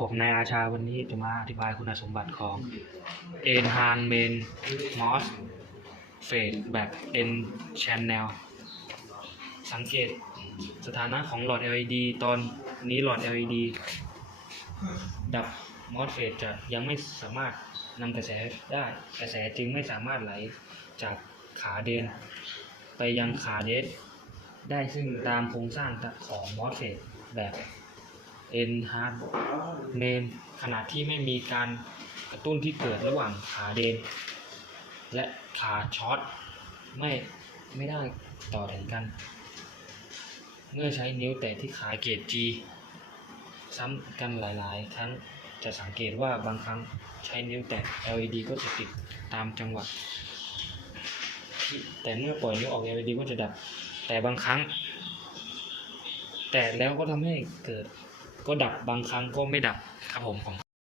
ผมนายอาชาวันนี้จะมาอธิบายคุณสมบัติของ Enhancement MOS Fade แบบ N Channel สังเกตสถานะของหลอด LED ตอนนี้หลอด LED ดับ MOSFET จะยังไม่สามารถนำกระแสได้ กระแสจึงไม่สามารถไหลจากขาเดน ไปยังขาเดสได้ซึ่งตามโครงสร้างของ MOSFET แบบ N hard main ขณะที่ไม่มีการกระตุ้นที่เกิดระหว่างขาเดน และขาช็อตไม่ไม่ได้ต่อถึงกัน เมื่อใช้นิ้วแตะที่ขาเกจ G ซ้ำกันหลาย ๆ ครั้งจะสังเกตว่าบางครั้งใช้นิ้วแตะ LED ก็จะติดตามจังหวะที่แต่เมื่อปล่อยนิ้วออก LED ก็จะดับ แต่บางครั้ง แต่แล้วก็ทำให้เกิด ก็ดับบางครั้งก็ไม่ดับครับผมผม